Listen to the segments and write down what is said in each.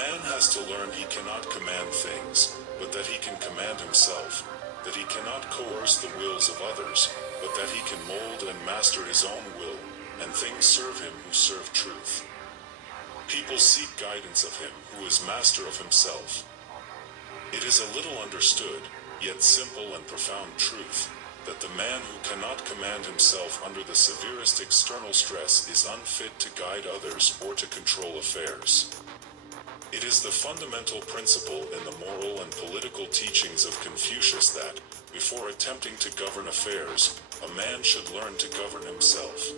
man has to learn he cannot command things, but that he can command himself, that he cannot coerce the wills of others, but that he can mold and master his own will, and things serve him who serve truth. People seek guidance of him who is master of himself. It is a little understood, yet simple and profound truth, that the man who cannot command himself under the severest external stress is unfit to guide others or to control affairs. It is the fundamental principle in the moral and political teachings of Confucius that, before attempting to govern affairs, a man should learn to govern himself.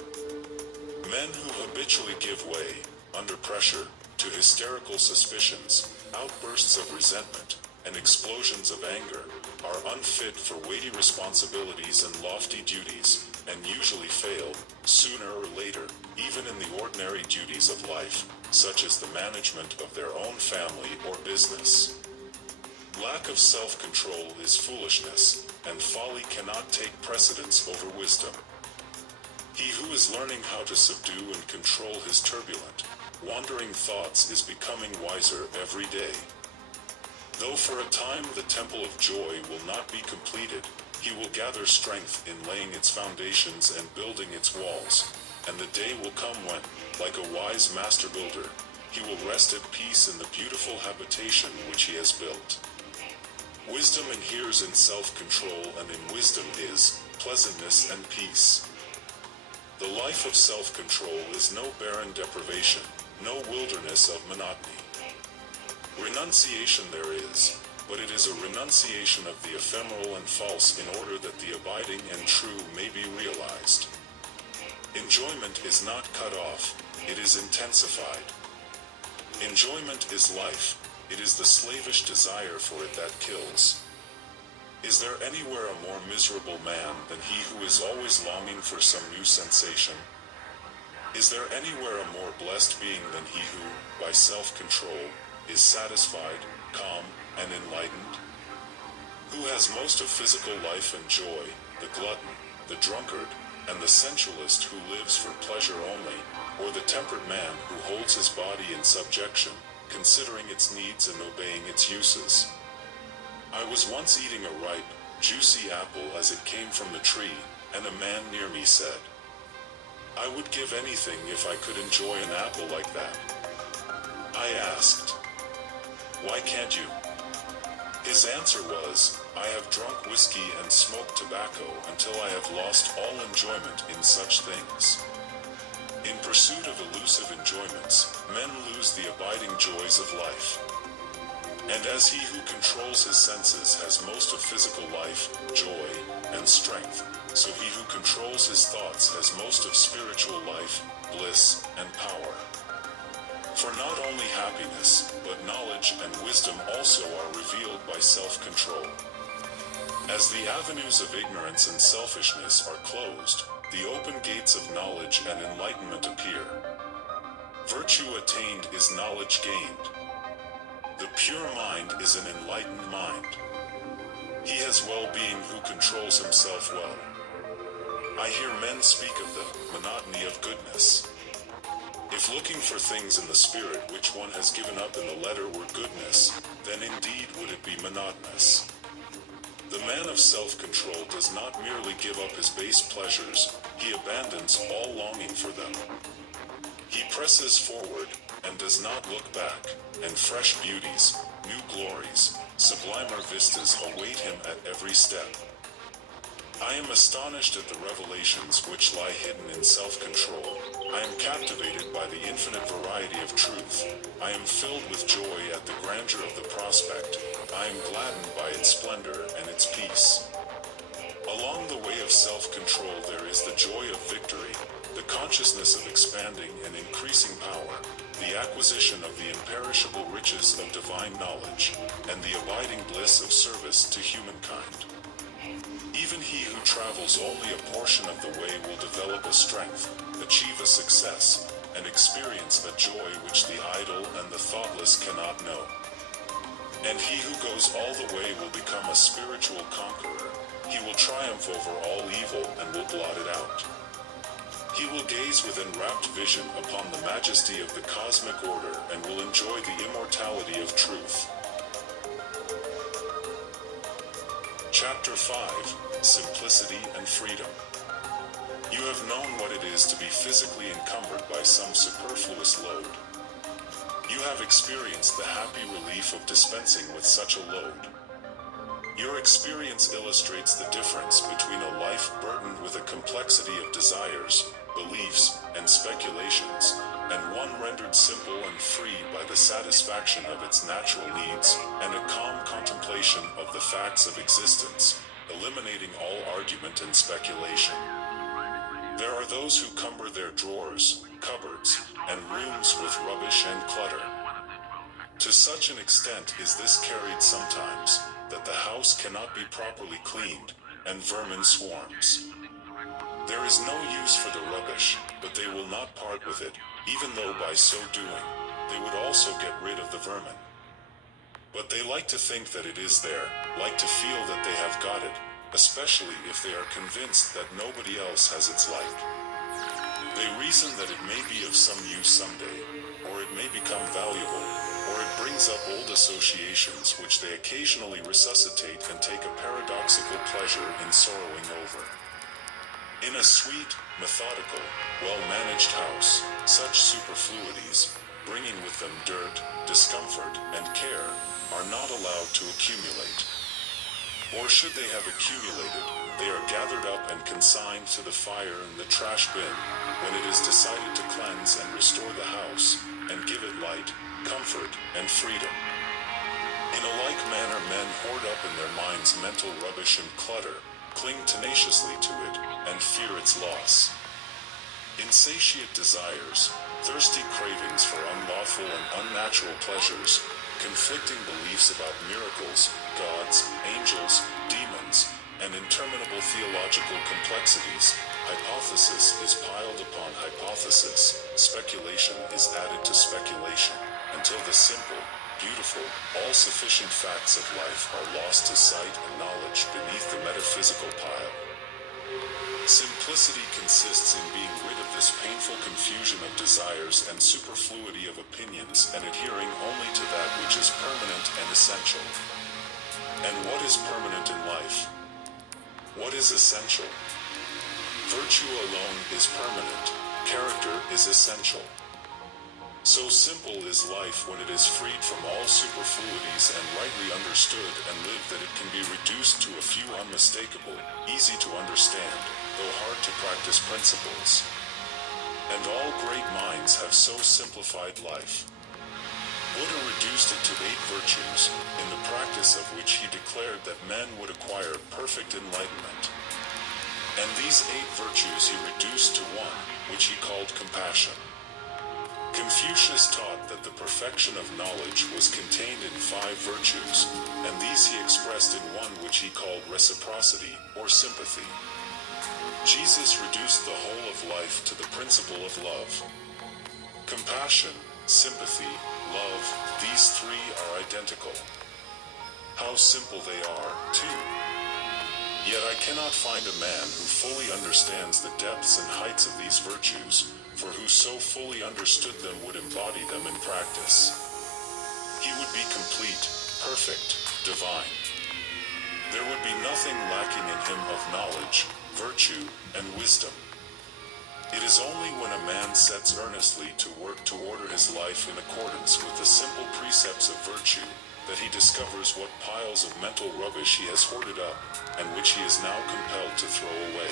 Men who habitually give way, under pressure, to hysterical suspicions, outbursts of resentment, and explosions of anger, are unfit for weighty responsibilities and lofty duties, and usually fail, sooner or later, even in the ordinary duties of life, such as the management of their own family or business. Lack of self-control is foolishness, and folly cannot take precedence over wisdom. He who is learning how to subdue and control his turbulent, wandering thoughts is becoming wiser every day. Though for a time the temple of joy will not be completed, he will gather strength in laying its foundations and building its walls, and the day will come when, like a wise master builder, he will rest at peace in the beautiful habitation which he has built. Wisdom inheres in self-control, and in wisdom is pleasantness and peace. The life of self-control is no barren deprivation, no wilderness of monotony. Renunciation there is, but it is a renunciation of the ephemeral and false in order that the abiding and true may be realized. Enjoyment is not cut off, it is intensified. Enjoyment is life, it is the slavish desire for it that kills. Is there anywhere a more miserable man than he who is always longing for some new sensation? Is there anywhere a more blessed being than he who, by self-control, is satisfied, calm, and enlightened? Who has most of physical life and joy, the glutton, the drunkard, and the sensualist who lives for pleasure only, or the tempered man who holds his body in subjection, considering its needs and obeying its uses? I was once eating a ripe, juicy apple as it came from the tree, and a man near me said, "I would give anything if I could enjoy an apple like that." I asked, "Why can't you?" His answer was, "I have drunk whiskey and smoked tobacco until I have lost all enjoyment in such things." In pursuit of elusive enjoyments, men lose the abiding joys of life. And as he who controls his senses has most of physical life, joy, and strength, so he who controls his thoughts has most of spiritual life, bliss, and power. For not only happiness, but knowledge and wisdom also are revealed by self-control. As the avenues of ignorance and selfishness are closed, the open gates of knowledge and enlightenment appear. Virtue attained is knowledge gained. The pure mind is an enlightened mind. He has well-being who controls himself well. I hear men speak of the monotony of goodness. If looking for things in the spirit which one has given up in the letter were goodness, then indeed would it be monotonous. The man of self-control does not merely give up his base pleasures, he abandons all longing for them. He presses forward, and does not look back, and fresh beauties, new glories, sublimer vistas await him at every step. I am astonished at the revelations which lie hidden in self-control. I am captivated by the infinite variety of truth. I am filled with joy at the grandeur of the prospect. I am gladdened by its splendor and its peace. Along the way of self-control there is the joy of victory, the consciousness of expanding and increasing power, the acquisition of the imperishable riches of divine knowledge, and the abiding bliss of service to humankind. Even he who travels only a portion of the way will develop a strength, achieve a success, and experience a joy which the idle and the thoughtless cannot know. And he who goes all the way will become a spiritual conqueror. He will triumph over all evil and will blot it out. He will gaze with enrapt vision upon the majesty of the cosmic order and will enjoy the immortality of truth. Chapter 5, Simplicity and Freedom. You have known what it is to be physically encumbered by some superfluous load. You have experienced the happy relief of dispensing with such a load. Your experience illustrates the difference between a life burdened with a complexity of desires, beliefs, and speculations, and one rendered simple and free by the satisfaction of its natural needs and a calm contemplation of the facts of existence, eliminating all argument and speculation. There are those who cumber their drawers, cupboards, and rooms with rubbish and clutter. To such an extent is this carried sometimes, that the house cannot be properly cleaned, and vermin swarms. There is no use for the rubbish, but they will not part with it, even though by so doing, they would also get rid of the vermin. But they like to think that it is there, like to feel that they have got it, especially if they are convinced that nobody else has its like. They reason that it may be of some use someday, or it may become valuable, or it brings up old associations which they occasionally resuscitate and take a paradoxical pleasure in sorrowing over. In a sweet, methodical, well-managed house, such superfluities, bringing with them dirt, discomfort, and care, are not allowed to accumulate. Or should they have accumulated, they are gathered up and consigned to the fire in the trash bin, when it is decided to cleanse and restore the house, and give it light, comfort, and freedom. In a like manner men hoard up in their minds mental rubbish and clutter, cling tenaciously to it, and fear its loss. Insatiate desires, thirsty cravings for unlawful and unnatural pleasures, conflicting beliefs about miracles, gods, angels, demons, and interminable theological complexities, hypothesis is piled upon hypothesis, speculation is added to speculation, until the simple, beautiful, all-sufficient facts of life are lost to sight and knowledge beneath the metaphysical pile. Simplicity consists in being rid of this painful confusion of desires and superfluity of opinions and adhering only to that which is permanent and essential. And what is permanent in life? What is essential? Virtue alone is permanent, character is essential. So simple is life when it is freed from all superfluities and rightly understood and lived that it can be reduced to a few unmistakable, easy to understand, though hard to practice principles. And all great minds have so simplified life. Buddha reduced it to 8 virtues, in the practice of which he declared that men would acquire perfect enlightenment. And these 8 virtues he reduced to one, which he called compassion. Confucius taught that the perfection of knowledge was contained in 5 virtues, and these he expressed in one which he called reciprocity, or sympathy. Jesus reduced the whole of life to the principle of love. Compassion, sympathy, love, these 3 are identical. How simple they are, too. Yet I cannot find a man who fully understands the depths and heights of these virtues, for who so fully understood them would embody them in practice. He would be complete, perfect, divine. There would be nothing lacking in him of knowledge, virtue, and wisdom. It is only when a man sets earnestly to work to order his life in accordance with the simple precepts of virtue, that he discovers what piles of mental rubbish he has hoarded up, and which he is now compelled to throw away.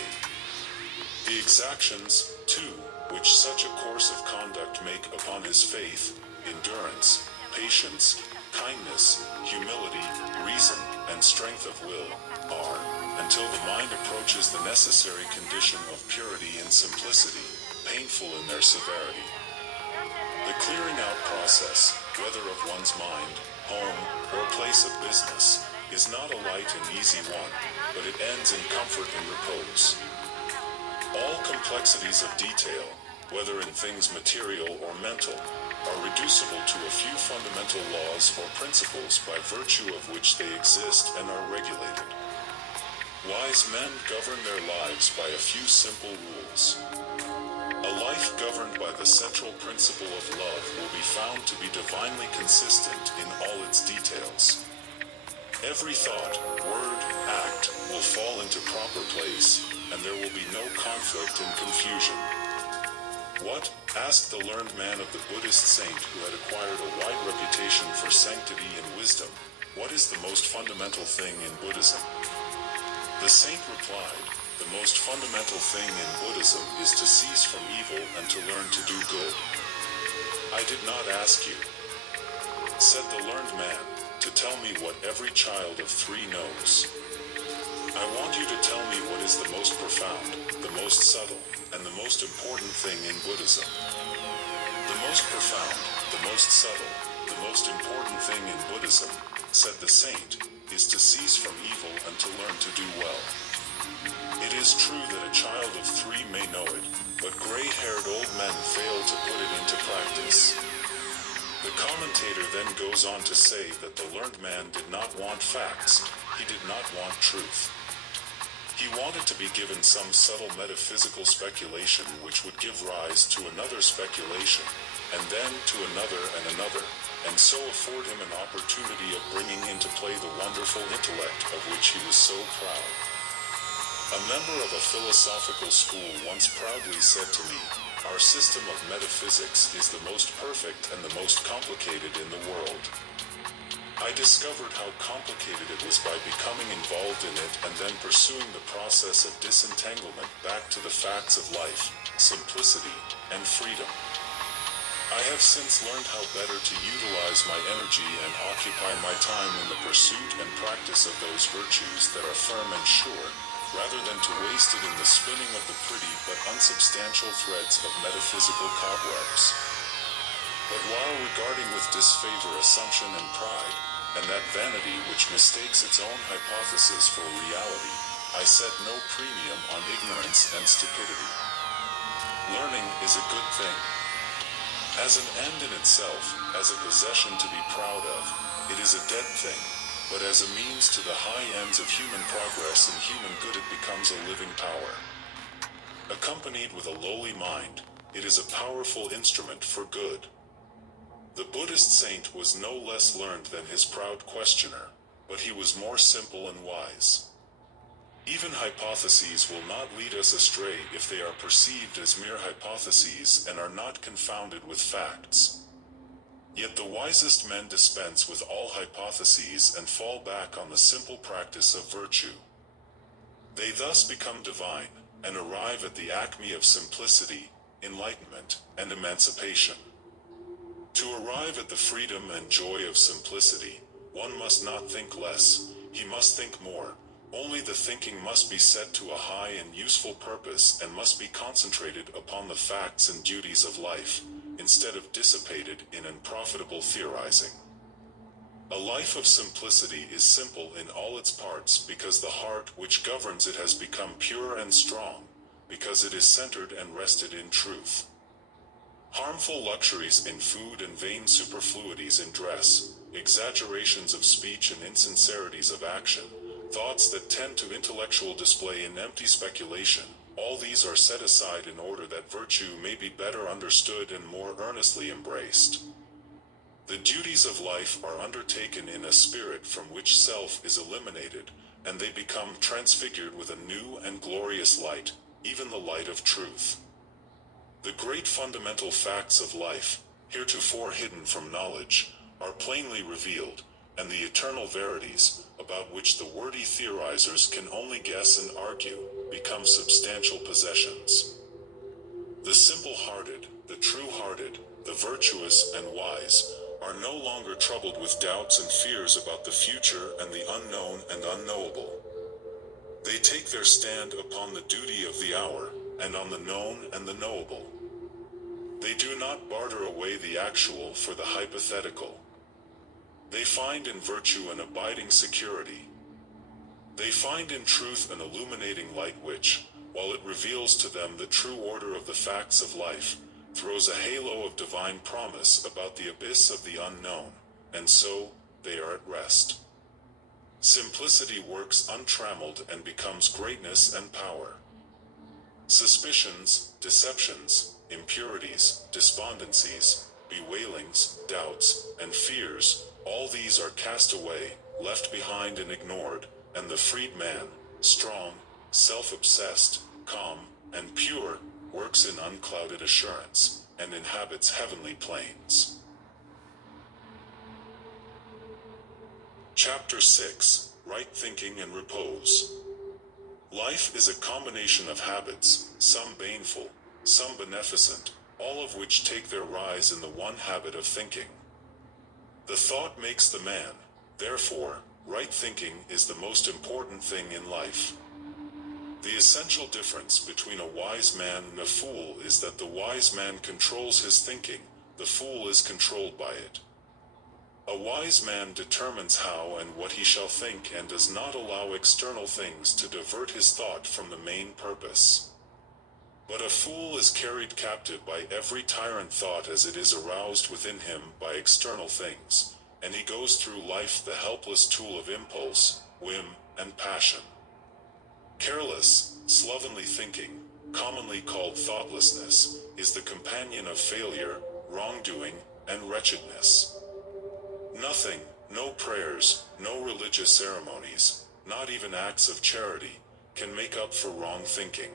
The exactions, too, which such a course of conduct make upon his faith, endurance, patience, kindness, humility, reason, and strength of will, are, until the mind approaches the necessary condition of purity and simplicity, painful in their severity. The clearing out process, whether of one's mind, home, or place of business, is not a light and easy one, but it ends in comfort and repose. All complexities of detail, whether in things material or mental, are reducible to a few fundamental laws or principles by virtue of which they exist and are regulated. Wise men govern their lives by a few simple rules. A life governed by the central principle of love will be found to be divinely consistent in all its details. Every thought, word, act will fall into proper place, and there will be no conflict and confusion. What? Asked the learned man of the Buddhist saint who had acquired a wide reputation for sanctity and wisdom. What is the most fundamental thing in Buddhism? The saint replied, the most fundamental thing in Buddhism is to cease from evil and to learn to do good. I did not ask you, said the learned man, to tell me what every child of 3 knows. I want you to tell me what is the most profound, the most subtle, and the most important thing in Buddhism. The most profound, the most subtle, the most important thing in Buddhism, said the saint, is to cease from evil and to learn to do well. It is true that a child of 3 may know it, but gray-haired old men fail to put it into practice. The commentator then goes on to say that the learned man did not want facts, he did not want truth. He wanted to be given some subtle metaphysical speculation which would give rise to another speculation, and then to another, and so afford him an opportunity of bringing into play the wonderful intellect of which he was so proud. A member of a philosophical school once proudly said to me, "Our system of metaphysics is the most perfect and the most complicated in the world." I discovered how complicated it was by becoming involved in it and then pursuing the process of disentanglement back to the facts of life, simplicity, and freedom. I have since learned how better to utilize my energy and occupy my time in the pursuit and practice of those virtues that are firm and sure, rather than to waste it in the spinning of the pretty but unsubstantial threads of metaphysical cobwebs. But while regarding with disfavor assumption and pride, and that vanity which mistakes its own hypothesis for reality, I set no premium on ignorance and stupidity. Learning is a good thing. As an end in itself, as a possession to be proud of, it is a dead thing, but as a means to the high ends of human progress and human good it becomes a living power. Accompanied with a lowly mind, it is a powerful instrument for good. The Buddhist saint was no less learned than his proud questioner, but he was more simple and wise. Even hypotheses will not lead us astray if they are perceived as mere hypotheses and are not confounded with facts. Yet the wisest men dispense with all hypotheses and fall back on the simple practice of virtue. They thus become divine, and arrive at the acme of simplicity, enlightenment, and emancipation. To arrive at the freedom and joy of simplicity, one must not think less, he must think more, only the thinking must be set to a high and useful purpose and must be concentrated upon the facts and duties of life, instead of dissipated in unprofitable theorizing. A life of simplicity is simple in all its parts because the heart which governs it has become pure and strong, because it is centered and rested in truth. Harmful luxuries in food and vain superfluities in dress, exaggerations of speech and insincerities of action, thoughts that tend to intellectual display and empty speculation, all these are set aside in order that virtue may be better understood and more earnestly embraced. The duties of life are undertaken in a spirit from which self is eliminated, and they become transfigured with a new and glorious light, even the light of truth. The great fundamental facts of life, heretofore hidden from knowledge, are plainly revealed, and the eternal verities, about which the wordy theorizers can only guess and argue, become substantial possessions. The simple-hearted, the true-hearted, the virtuous and wise, are no longer troubled with doubts and fears about the future and the unknown and unknowable. They take their stand upon the duty of the hour, and on the known and the knowable. They do not barter away the actual for the hypothetical. They find in virtue an abiding security. They find in truth an illuminating light which, while it reveals to them the true order of the facts of life, throws a halo of divine promise about the abyss of the unknown, and so, they are at rest. Simplicity works untrammeled and becomes greatness and power. Suspicions, deceptions, impurities, despondencies, bewailings, doubts, and fears, all these are cast away, left behind and ignored, and the freed man, strong, self-obsessed, calm, and pure, works in unclouded assurance, and inhabits heavenly plains. Chapter 6, Right Thinking and Repose. Life is a combination of habits, some baneful, some beneficent, all of which take their rise in the one habit of thinking. The thought makes the man, therefore, right thinking is the most important thing in life. The essential difference between a wise man and a fool is that the wise man controls his thinking, the fool is controlled by it. A wise man determines how and what he shall think and does not allow external things to divert his thought from the main purpose. But a fool is carried captive by every tyrant thought as it is aroused within him by external things, and he goes through life the helpless tool of impulse, whim, and passion. Careless, slovenly thinking, commonly called thoughtlessness, is the companion of failure, wrongdoing, and wretchedness. Nothing, no prayers, no religious ceremonies, not even acts of charity, can make up for wrong thinking.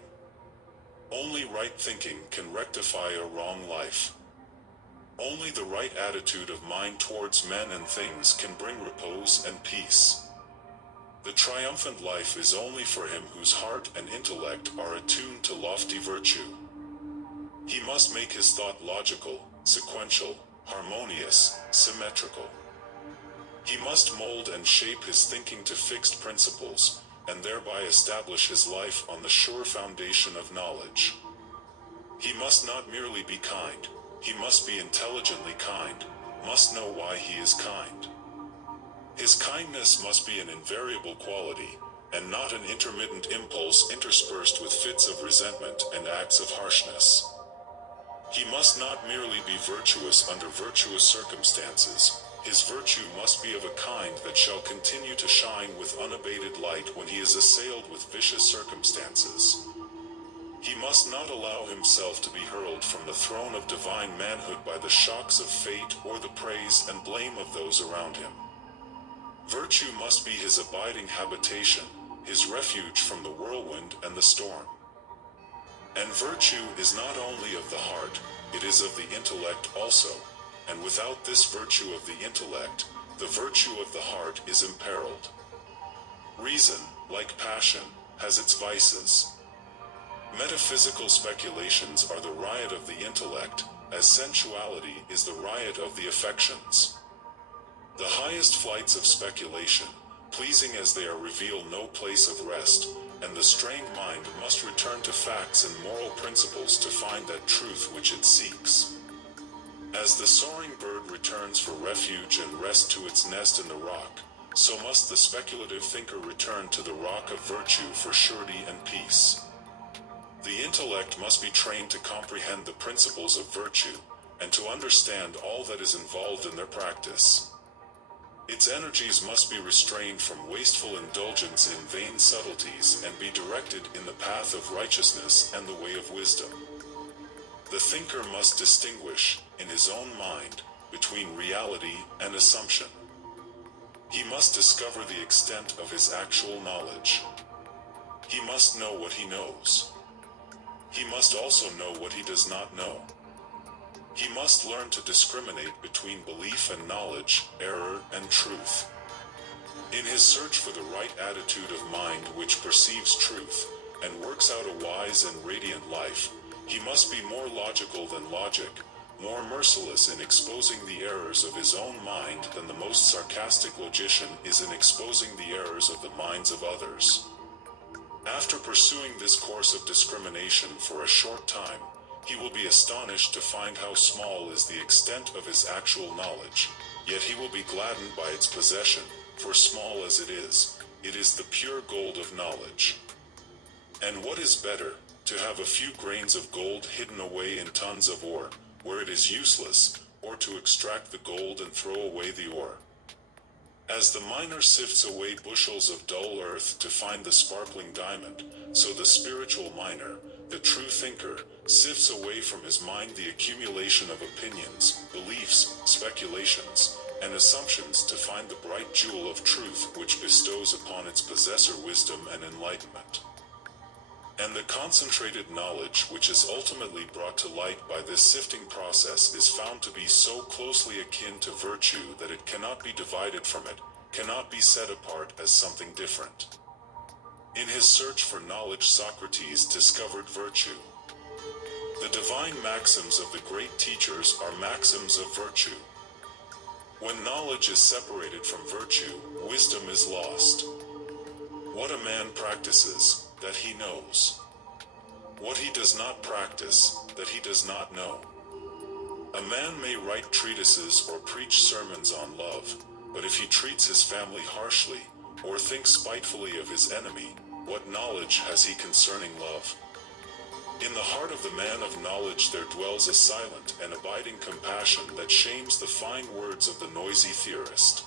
Only right thinking can rectify a wrong life. Only the right attitude of mind towards men and things can bring repose and peace. The triumphant life is only for him whose heart and intellect are attuned to lofty virtue. He must make his thought logical, sequential, harmonious, symmetrical. He must mold and shape his thinking to fixed principles, and thereby establish his life on the sure foundation of knowledge. He must not merely be kind, he must be intelligently kind, must know why he is kind. His kindness must be an invariable quality, and not an intermittent impulse interspersed with fits of resentment and acts of harshness. He must not merely be virtuous under virtuous circumstances. His virtue must be of a kind that shall continue to shine with unabated light when he is assailed with vicious circumstances. He must not allow himself to be hurled from the throne of divine manhood by the shocks of fate or the praise and blame of those around him. Virtue must be his abiding habitation, his refuge from the whirlwind and the storm. And virtue is not only of the heart, it is of the intellect also. And without this virtue of the intellect, the virtue of the heart is imperiled. Reason, like passion, has its vices. Metaphysical speculations are the riot of the intellect, as sensuality is the riot of the affections. The highest flights of speculation, pleasing as they are, reveal no place of rest, and the strained mind must return to facts and moral principles to find that truth which it seeks. As the soaring bird returns for refuge and rest to its nest in the rock, so must the speculative thinker return to the rock of virtue for surety and peace. The intellect must be trained to comprehend the principles of virtue, and to understand all that is involved in their practice. Its energies must be restrained from wasteful indulgence in vain subtleties and be directed in the path of righteousness and the way of wisdom. The thinker must distinguish, in his own mind, between reality and assumption. He must discover the extent of his actual knowledge. He must know what he knows. He must also know what he does not know. He must learn to discriminate between belief and knowledge, error and truth. In his search for the right attitude of mind which perceives truth, and works out a wise and radiant life, he must be more logical than logic, more merciless in exposing the errors of his own mind than the most sarcastic logician is in exposing the errors of the minds of others. After pursuing this course of discrimination for a short time, he will be astonished to find how small is the extent of his actual knowledge, yet he will be gladdened by its possession, for small as it is the pure gold of knowledge. And what is better, to have a few grains of gold hidden away in tons of ore, where it is useless, or to extract the gold and throw away the ore? As the miner sifts away bushels of dull earth to find the sparkling diamond, so the spiritual miner, the true thinker, sifts away from his mind the accumulation of opinions, beliefs, speculations, and assumptions to find the bright jewel of truth which bestows upon its possessor wisdom and enlightenment. And the concentrated knowledge which is ultimately brought to light by this sifting process is found to be so closely akin to virtue that it cannot be divided from it, cannot be set apart as something different. In his search for knowledge, Socrates discovered virtue. The divine maxims of the great teachers are maxims of virtue. When knowledge is separated from virtue, wisdom is lost. What a man practices, that he knows. What he does not practice, that he does not know. A man may write treatises or preach sermons on love, but if he treats his family harshly, or thinks spitefully of his enemy, what knowledge has he concerning love? In the heart of the man of knowledge there dwells a silent and abiding compassion that shames the fine words of the noisy theorist.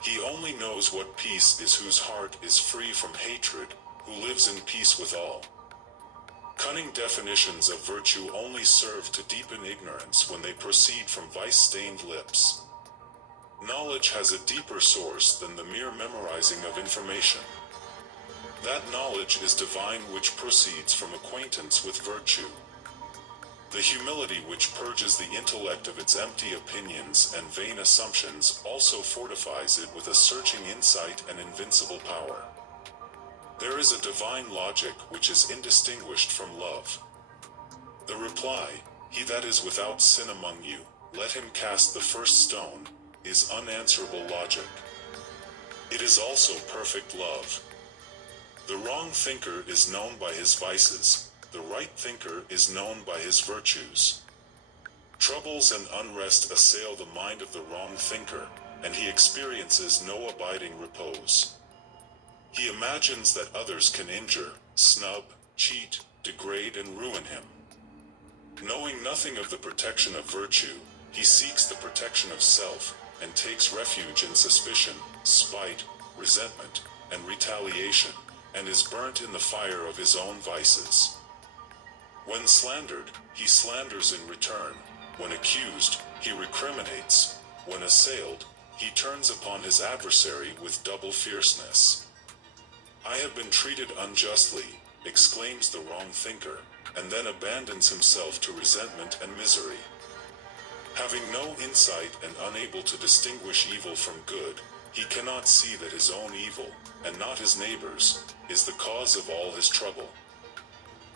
He only knows what peace is whose heart is free from hatred, who lives in peace with all. Cunning definitions of virtue only serve to deepen ignorance when they proceed from vice-stained lips. Knowledge has a deeper source than the mere memorizing of information. That knowledge is divine which proceeds from acquaintance with virtue. The humility which purges the intellect of its empty opinions and vain assumptions also fortifies it with a searching insight and invincible power. There is a divine logic which is indistinguished from love. The reply, "He that is without sin among you, let him cast the first stone," is unanswerable logic. It is also perfect love. The wrong thinker is known by his vices, the right thinker is known by his virtues. Troubles and unrest assail the mind of the wrong thinker, and he experiences no abiding repose. He imagines that others can injure, snub, cheat, degrade, and ruin him. Knowing nothing of the protection of virtue, he seeks the protection of self, and takes refuge in suspicion, spite, resentment, and retaliation, and is burnt in the fire of his own vices. When slandered, he slanders in return. When accused, he recriminates. When assailed, he turns upon his adversary with double fierceness. "I have been treated unjustly," exclaims the wrong thinker, and then abandons himself to resentment and misery. Having no insight and unable to distinguish evil from good, he cannot see that his own evil, and not his neighbor's, is the cause of all his trouble.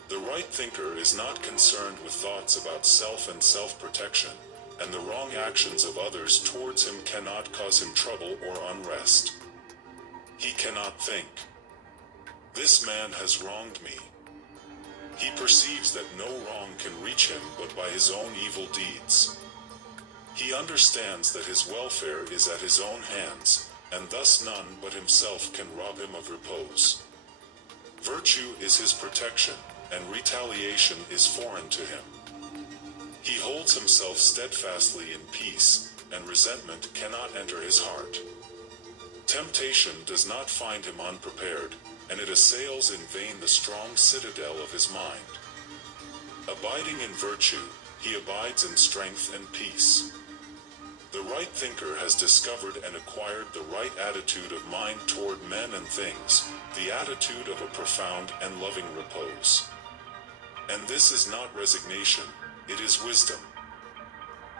The right thinker is not concerned with thoughts about self and self-protection, and the wrong actions of others towards him cannot cause him trouble or unrest. He cannot think, "This man has wronged me." He perceives that no wrong can reach him but by his own evil deeds. He understands that his welfare is at his own hands, and thus none but himself can rob him of repose. Virtue is his protection, and retaliation is foreign to him. He holds himself steadfastly in peace, and resentment cannot enter his heart. Temptation does not find him unprepared, and it assails in vain the strong citadel of his mind. Abiding in virtue, he abides in strength and peace. The right thinker has discovered and acquired the right attitude of mind toward men and things, the attitude of a profound and loving repose. And this is not resignation, it is wisdom.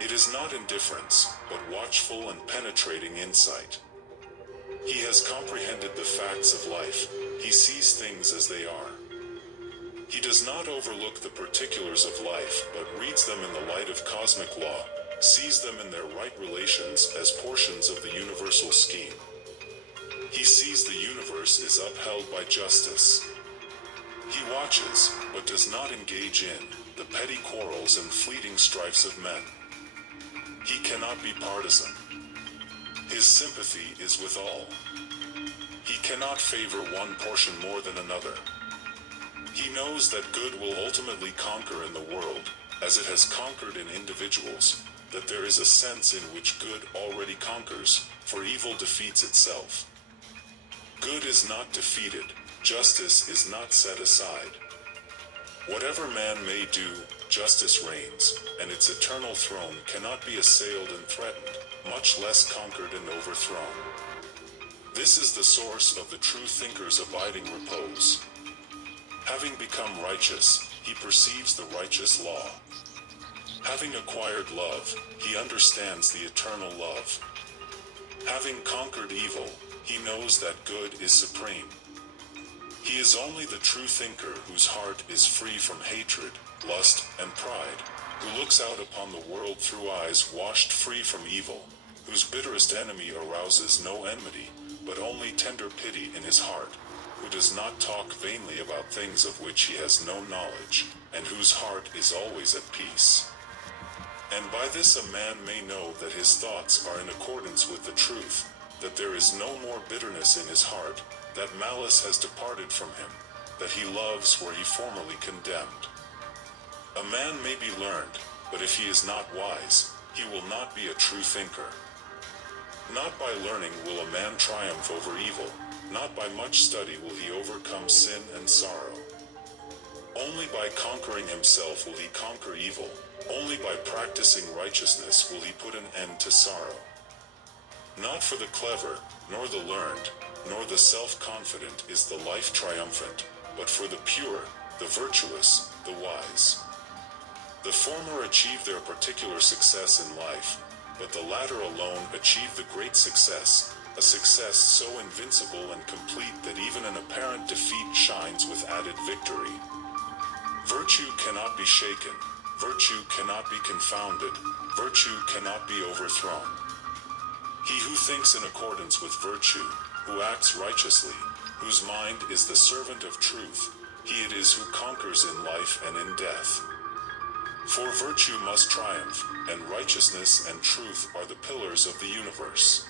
It is not indifference, but watchful and penetrating insight. He has comprehended the facts of life, he sees things as they are. He does not overlook the particulars of life, but reads them in the light of cosmic law, sees them in their right relations as portions of the universal scheme. He sees the universe is upheld by justice. He watches, but does not engage in, the petty quarrels and fleeting strifes of men. He cannot be partisan. His sympathy is with all. He cannot favor one portion more than another. He knows that good will ultimately conquer in the world, as it has conquered in individuals, that there is a sense in which good already conquers, for evil defeats itself. Good is not defeated, justice is not set aside. Whatever man may do, justice reigns, and its eternal throne cannot be assailed and threatened, much less conquered and overthrown. This is the source of the true thinker's abiding repose. Having become righteous, he perceives the righteous law. Having acquired love, he understands the eternal love. Having conquered evil, he knows that good is supreme. He is only the true thinker whose heart is free from hatred, lust, and pride, who looks out upon the world through eyes washed free from evil, whose bitterest enemy arouses no enmity, but only tender pity in his heart, who does not talk vainly about things of which he has no knowledge, and whose heart is always at peace. And by this a man may know that his thoughts are in accordance with the truth, that there is no more bitterness in his heart, that malice has departed from him, that he loves where he formerly condemned. A man may be learned, but if he is not wise, he will not be a true thinker. Not by learning will a man triumph over evil, not by much study will he overcome sin and sorrow. Only by conquering himself will he conquer evil, only by practicing righteousness will he put an end to sorrow. Not for the clever, nor the learned, nor the self-confident is the life triumphant, but for the pure, the virtuous, the wise. The former achieve their particular success in life, but the latter alone achieve the great success, a success so invincible and complete that even an apparent defeat shines with added victory. Virtue cannot be shaken, virtue cannot be confounded, virtue cannot be overthrown. He who thinks in accordance with virtue, who acts righteously, whose mind is the servant of truth, he it is who conquers in life and in death. For virtue must triumph, and righteousness and truth are the pillars of the universe.